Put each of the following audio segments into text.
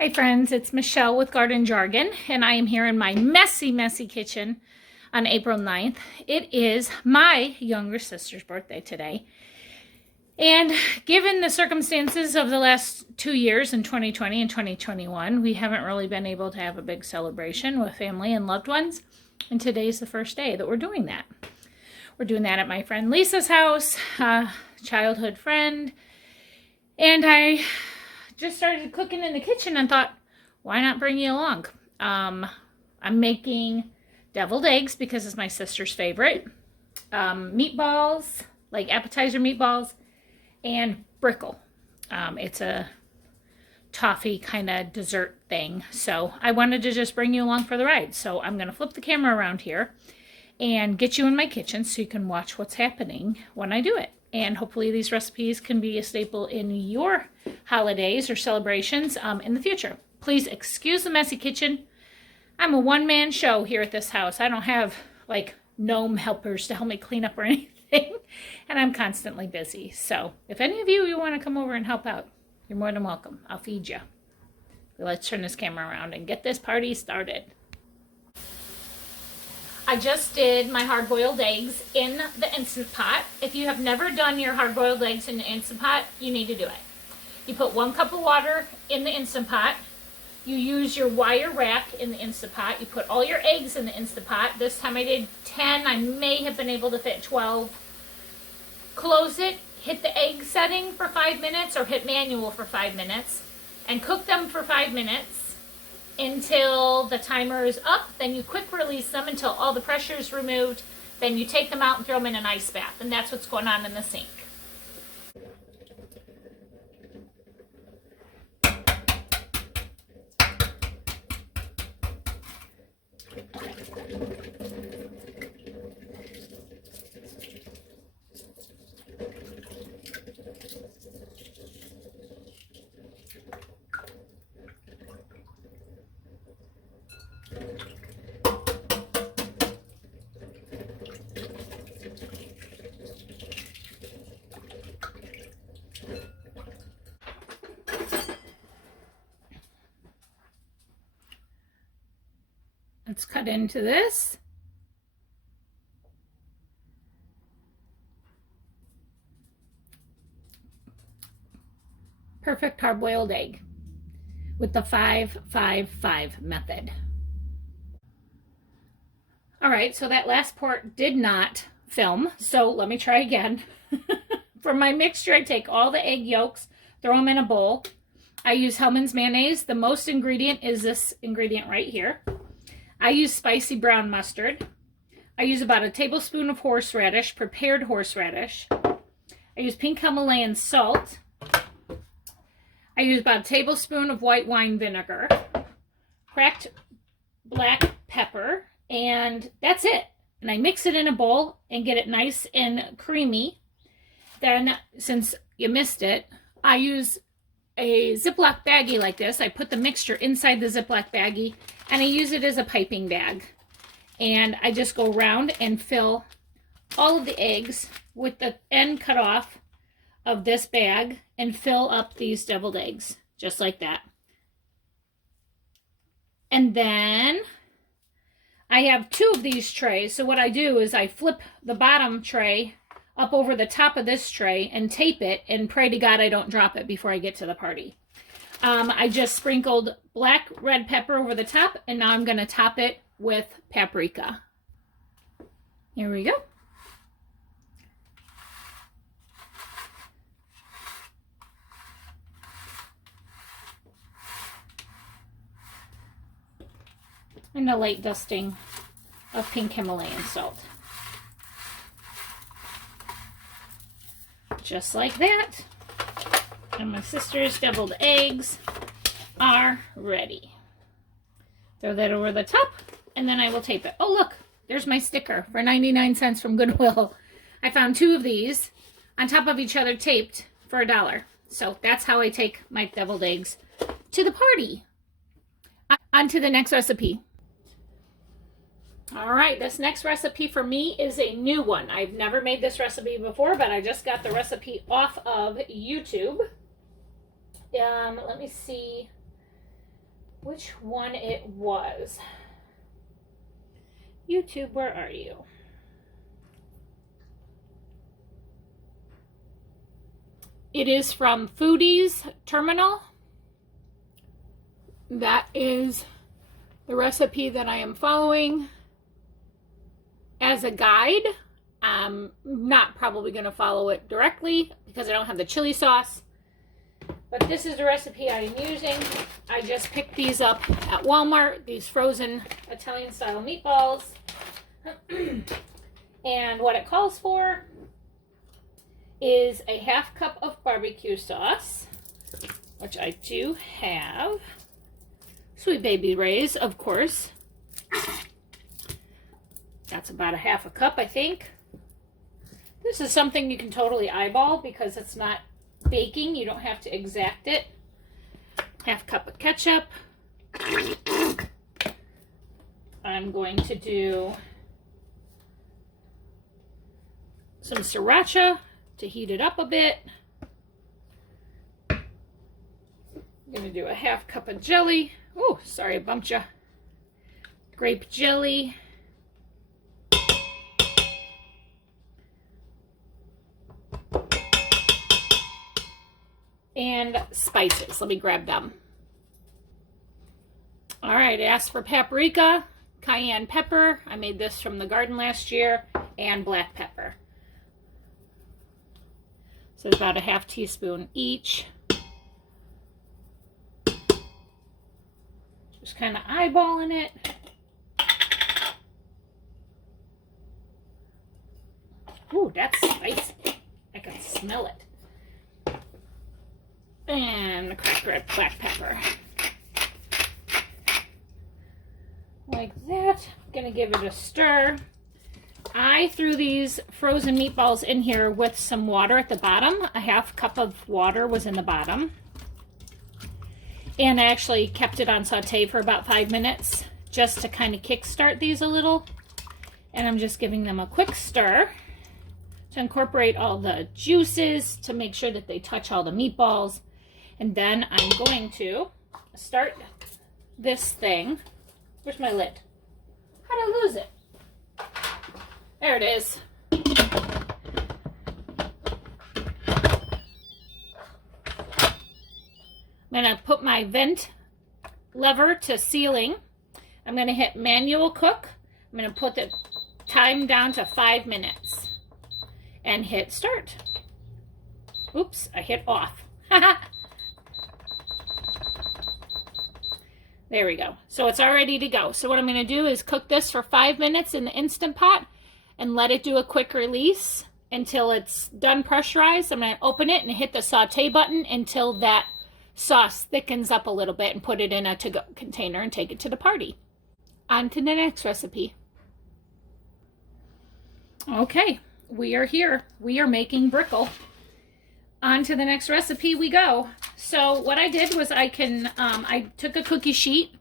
Hey friends, it's Michelle with Garden Jargon, and I am here in my messy, messy kitchen on April 9th. It is my younger sister's birthday today. And given the circumstances of the last 2 years in 2020 and 2021, we haven't really been able to have a big celebration with family and loved ones. And today's the first day that we're doing that. We're doing that at my friend Lisa's house, childhood friend. And I just started cooking in the kitchen and thought, why not bring you along? I'm making deviled eggs because it's my sister's favorite. Meatballs, like appetizer meatballs, and Brickle. It's a toffee kind of dessert thing. So I wanted to just bring you along for the ride. So I'm going to flip the camera around here and get you in my kitchen so you can watch what's happening when I do it. And hopefully these recipes can be a staple in your holidays or celebrations in the future. Please excuse the messy kitchen. I'm a one-man show here at this house. I don't have like gnome helpers to help me clean up or anything. And I'm constantly busy. So if any of you want to come over and help out, you're more than welcome. I'll feed you. Let's turn this camera around and get this party started. I just did my hard-boiled eggs in the Instapot. If you have never done your hard-boiled eggs in the Instapot, you need to do it. You put 1 cup of water in the Instapot. You use your wire rack in the Instapot. You put all your eggs in the Instapot. This time I did 10. I may have been able to fit 12. Close it. Hit the egg setting for 5 minutes or hit manual for 5 minutes. And cook them for 5 minutes. Until the timer is up. Then you quick release them until all the pressure is removed. Then you take them out and throw them in an ice bath. And that's what's going on in the sink. Let's cut into this. Perfect hard-boiled egg with the 5-5-5 method. All right, so that last part did not film, so let me try again. For my mixture, I take all the egg yolks, throw them in a bowl. I use Hellmann's mayonnaise. The most ingredient is this ingredient right here. I use spicy brown mustard. I use about a tablespoon of horseradish, prepared horseradish. I use pink Himalayan salt. I use about a tablespoon of white wine vinegar, cracked black pepper, and that's it. And I mix it in a bowl and get it nice and creamy. Then, since you missed it, I use a Ziploc baggie like this. I put the mixture inside the Ziploc baggie and I use it as a piping bag. And I just go around and fill all of the eggs with the end cut off of this bag and fill up these deviled eggs just like that. And then I have 2 of these trays. So what I do is I flip the bottom tray up over the top of this tray and tape it and pray to God I don't drop it before I get to the party. I just sprinkled black red pepper over the top, and now I'm going to top it with paprika. Here we go. And a light dusting of pink Himalayan salt. Just like that. And my sister's deviled eggs are ready. Throw that over the top, and then I will tape it. Oh, look, there's my sticker for 99 cents from Goodwill. I found 2 of these on top of each other taped for $1. So that's how I take my deviled eggs to the party. On to the next recipe. All right, this next recipe for me is a new one. I've never made this recipe before, but I just got the recipe off of YouTube. Let me see. which one it was. YouTube, where are you? It is from Foodies Terminal. That is the recipe that I am following as a guide. I'm not probably going to follow it directly because I don't have the chili sauce. But this is the recipe I am using. I just picked these up at Walmart, these frozen Italian style meatballs. And what it calls for is a half cup of barbecue sauce, which I do have. Sweet Baby Ray's, of course. That's about a half a cup, I think. This is something you can totally eyeball because it's not baking. You don't have to exact it. Half cup of ketchup. I'm going to do some sriracha to heat it up a bit. I'm going to do a half cup of jelly. Oh, sorry, I bumped you. Grape jelly. And spices. Let me grab them. All right, I asked for paprika, cayenne pepper. I made this from the garden last year, and black pepper. So it's about a half teaspoon each. Just kind of eyeballing it. Ooh, that's spicy. I can smell it. And a cracker of black pepper. Like that. I'm gonna give it a stir. I threw these frozen meatballs in here with some water at the bottom. A half cup of water was in the bottom. And I actually kept it on saute for about 5 minutes just to kind of kickstart these a little. And I'm just giving them a quick stir to incorporate all the juices to make sure that they touch all the meatballs. And then I'm going to start this thing. Where's my lid? How'd I lose it? There it is. I'm going to put my vent lever to sealing. I'm going to hit manual cook. I'm going to put the time down to 5 minutes and hit start. Oops, I hit off. There we go. So it's all ready to go. So what I'm going to do is cook this for 5 minutes in the Instapot and let it do a quick release until it's done pressurized. I'm going to open it and hit the saute button until that sauce thickens up a little bit and put it in a to-go container and take it to the party. On to the next recipe. Okay, we are here. We are making Brickle. On to the next recipe we go. So what I did was I took a cookie sheet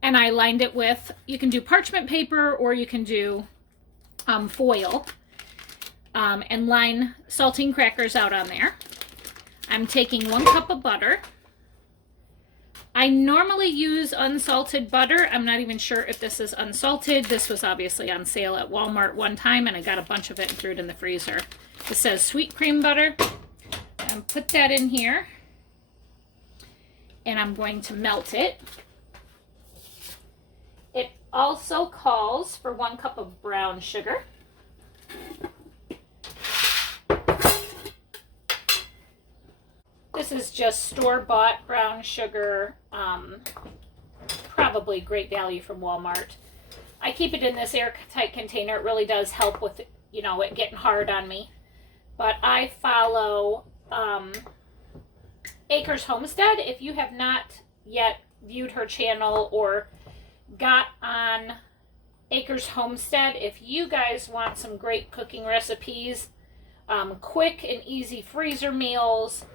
and I lined it with, you can do parchment paper or you can do foil, and line saltine crackers out on there. I'm taking 1 cup of butter. I normally use unsalted butter. I'm not even sure if this is unsalted. This was obviously on sale at Walmart one time and I got a bunch of it and threw it in the freezer. It says sweet cream butter. And put that in here. And I'm going to melt it. It also calls for 1 cup of brown sugar. This is just store-bought brown sugar, probably great value from Walmart. I keep it in this airtight container. It really does help with, you know, it getting hard on me. But I follow Acres Homestead. If you have not yet viewed her channel or got on Acres Homestead, if you guys want some great cooking recipes, quick and easy freezer meals,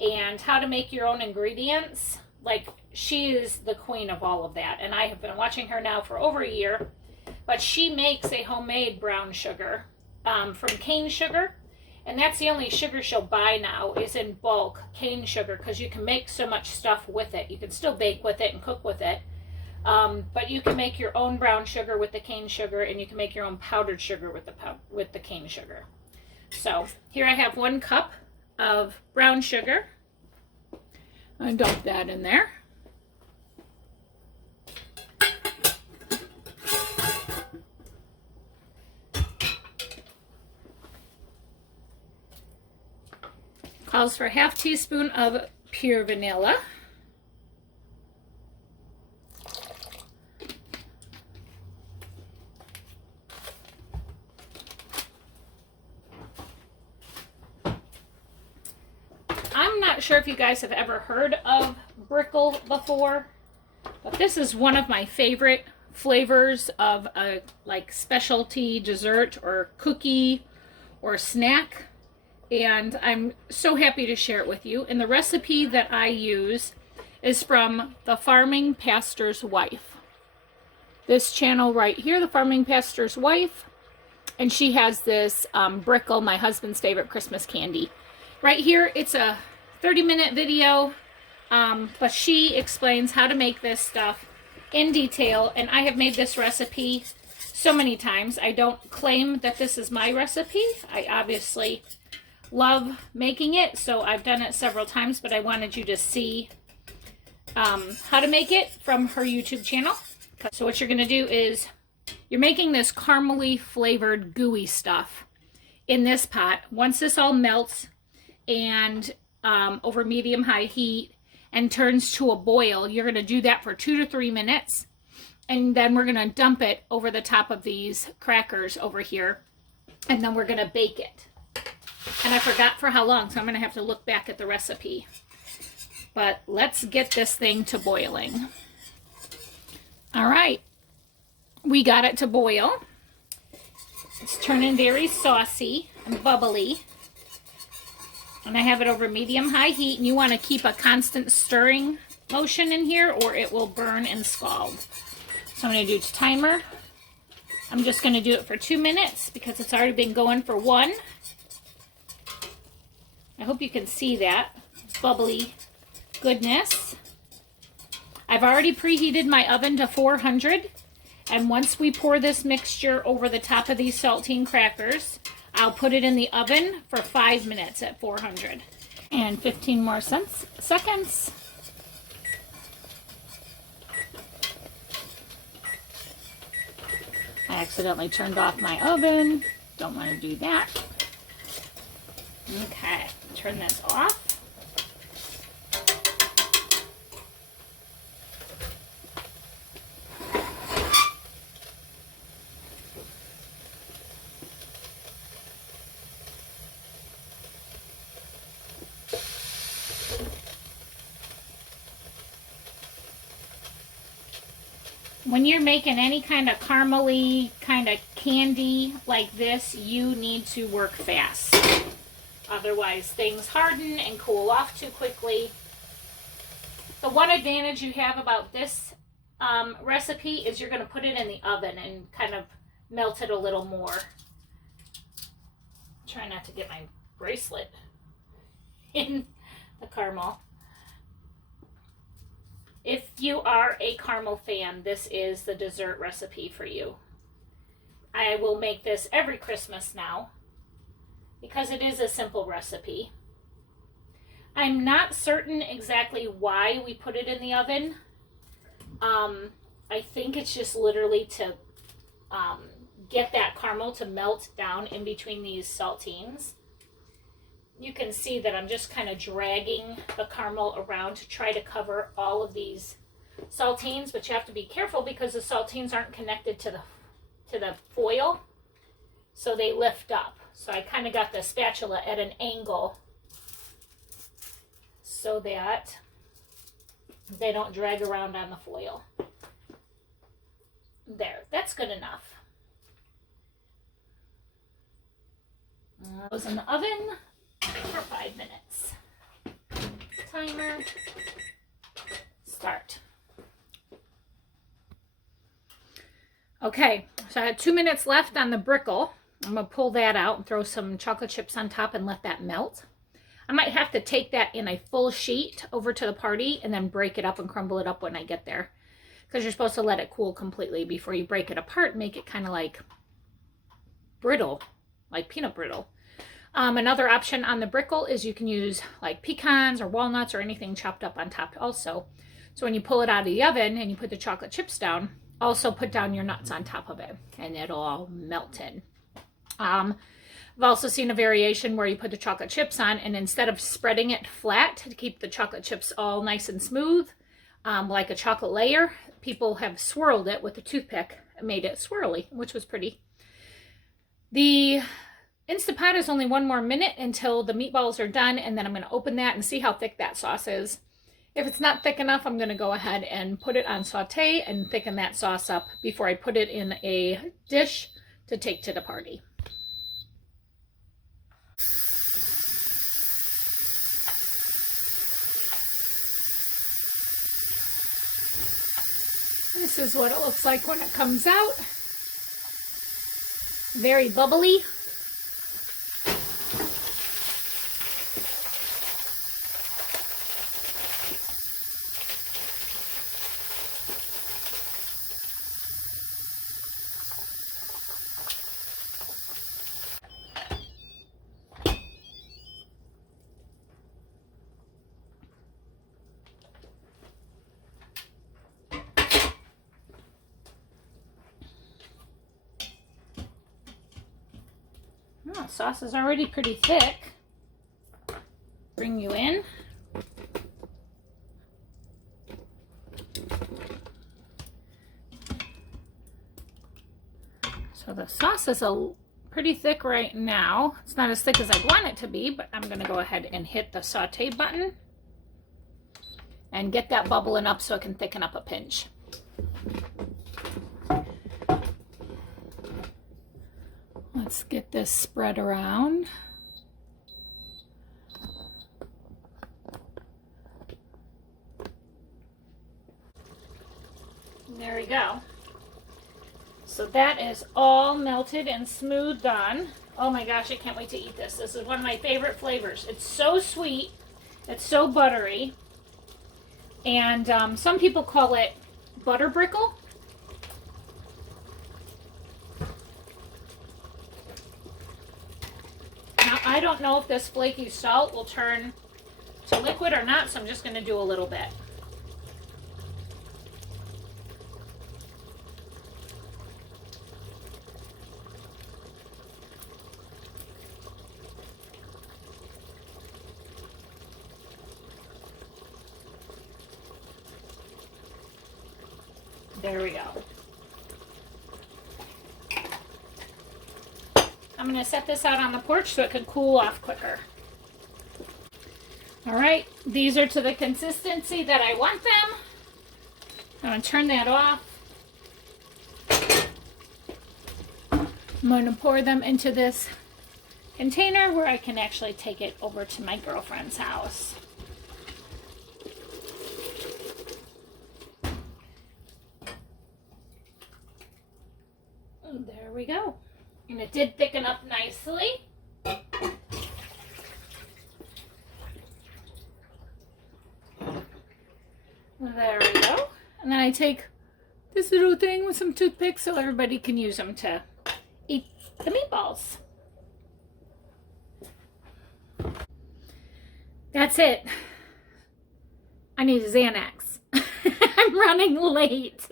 and how to make your own ingredients, like, she is the queen of all of that. And I have been watching her now for over a year, but she makes a homemade brown sugar from cane sugar. And that's the only sugar she'll buy now is in bulk, cane sugar, because you can make so much stuff with it. You can still bake with it and cook with it. But you can make your own brown sugar with the cane sugar, and you can make your own powdered sugar with the cane sugar. So here I have 1 cup of brown sugar. I dump that in there. Calls for a half teaspoon of pure vanilla. I'm not sure if you guys have ever heard of Brickle before, but this is one of my favorite flavors of a like specialty dessert or cookie or snack. And I'm so happy to share it with you. And the recipe that I use is from The Farming Pastor's Wife. This channel right here, The Farming Pastor's Wife. And she has this Brickle, my husband's favorite Christmas candy. Right here, it's a 30-minute video, but she explains how to make this stuff in detail. And I have made this recipe so many times. I don't claim that this is my recipe. I obviously love making it, so I've done it several times, but I wanted you to see how to make it from her YouTube channel. So what you're going to do is you're making this caramely flavored gooey stuff in this pot. Once this all melts and over medium-high heat and turns to a boil, you're going to do that for 2 to 3 minutes, and then we're going to dump it over the top of these crackers over here, and then we're going to bake it. And I forgot for how long, so I'm going to have to look back at the recipe. But let's get this thing to boiling. All right. We got it to boil. It's turning very saucy and bubbly. And I have it over medium-high heat. And you want to keep a constant stirring motion in here, or it will burn and scald. So I'm going to do the timer. I'm just going to do it for 2 minutes because it's already been going for 1. I hope you can see that bubbly goodness. I've already preheated my oven to 400, and once we pour this mixture over the top of these saltine crackers, I'll put it in the oven for 5 minutes at 400. And 15 more seconds. I accidentally turned off my oven. Don't want to do that. Okay, turn this off. When you're making any kind of caramely kind of candy like this, you need to work fast. Otherwise, things harden and cool off too quickly. The one advantage you have about this recipe is you're going to put it in the oven and kind of melt it a little more. Try not to get my bracelet in the caramel. If you are a caramel fan, this is the dessert recipe for you. I will make this every Christmas now because it is a simple recipe. I'm not certain exactly why we put it in the oven. I think it's just literally to get that caramel to melt down in between these saltines. You can see that I'm just kind of dragging the caramel around to try to cover all of these saltines, but you have to be careful because the saltines aren't connected to the foil, so they lift up. So I kind of got the spatula at an angle so that they don't drag around on the foil. There, that's good enough. Goes in the oven for 5 minutes. Timer, start. Okay, so I had 2 minutes left on the Brickle. I'm going to pull that out and throw some chocolate chips on top and let that melt. I might have to take that in a full sheet over to the party and then break it up and crumble it up when I get there. Because you're supposed to let it cool completely before you break it apart and make it kind of like brittle, like peanut brittle. Another option on the Brickle is you can use like pecans or walnuts or anything chopped up on top also. So when you pull it out of the oven and you put the chocolate chips down, also put down your nuts on top of it and it'll all melt in. I've also seen a variation where you put the chocolate chips on and instead of spreading it flat to keep the chocolate chips all nice and smooth, like a chocolate layer, people have swirled it with a toothpick and made it swirly, which was pretty. The Instapot is only 1 more minute until the meatballs are done, and then I'm going to open that and see how thick that sauce is. If it's not thick enough, I'm going to go ahead and put it on saute and thicken that sauce up before I put it in a dish to take to the party. This is what it looks like when it comes out. Very bubbly. Oh, sauce is already pretty thick. Bring you in. So the sauce is pretty thick right now. It's not as thick as I want it to be, but I'm going to go ahead and hit the saute button and get that bubbling up so it can thicken up a pinch. Let's get this spread around. There we go. So that is all melted and smoothed on. Oh my gosh, I can't wait to eat this. This is one of my favorite flavors. It's so sweet. It's so buttery. And some people call it butter brickle. I don't know if this flaky salt will turn to liquid or not, so I'm just going to do a little bit. There we go. I'm going to set this out on the porch so it can cool off quicker. All right, these are to the consistency that I want them. I'm going to turn that off. I'm going to pour them into this container where I can actually take it over to my girlfriend's house. And there we go. And it did thicken up nicely. There we go. And then I take this little thing with some toothpicks so everybody can use them to eat the meatballs. That's it. I need a Xanax. I'm running late.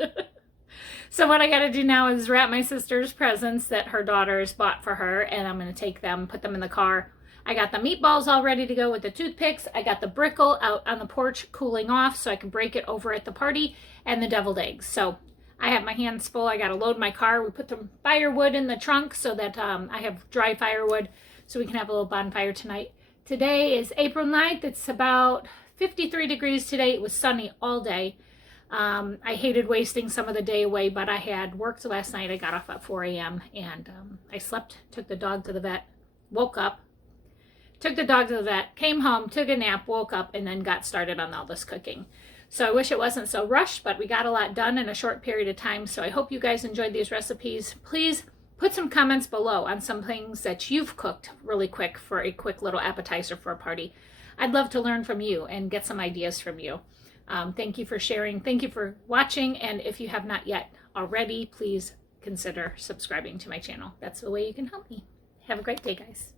So what I got to do now is wrap my sister's presents that her daughters bought for her, and I'm going to take them, put them in the car. I got the meatballs all ready to go with the toothpicks. I got the Brickle out on the porch cooling off so I can break it over at the party, and the deviled eggs. So I have my hands full. I got to load my car. We put the firewood in the trunk so that I have dry firewood so we can have a little bonfire tonight. Today is April 9th. It's about 53 degrees today. It was sunny all day. I hated wasting some of the day away, but I had worked last night. I got off at 4 a.m. and I slept, took the dog to the vet, woke up, took the dog to the vet, came home, took a nap, woke up, and then got started on all this cooking. So I wish it wasn't so rushed, but we got a lot done in a short period of time. So I hope you guys enjoyed these recipes. Please put some comments below on some things that you've cooked really quick for a quick little appetizer for a party. I'd love to learn from you and get some ideas from you. Thank you for sharing. Thank you for watching. And if you have not yet already, please consider subscribing to my channel. That's the way you can help me. Have a great day, guys.